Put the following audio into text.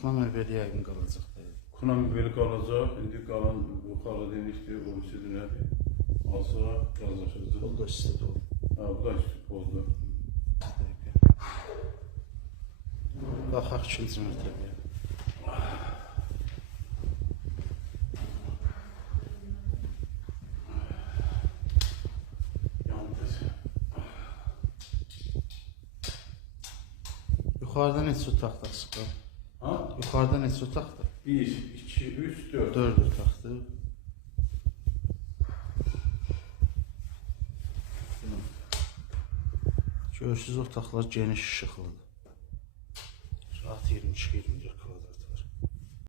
Kına möbeli yəqin qalacaq da. Kına möbeli qalacaq. İndi qalan bu xaladenikdir, o birisi nədir? Alsıra razılaşacaq. O da üstə oldu. Ha, bu da üstü oldu. Baxaq ikinci mərtəbəyə. Yuxarıda neçə otaqdır sıxı? Ha? Yuxarıda neçə otaqdır? 1, 2, 3, 4. 4 otaqdır. Görürsüz otaqlar geniş işıqlıdır. Saat 22-24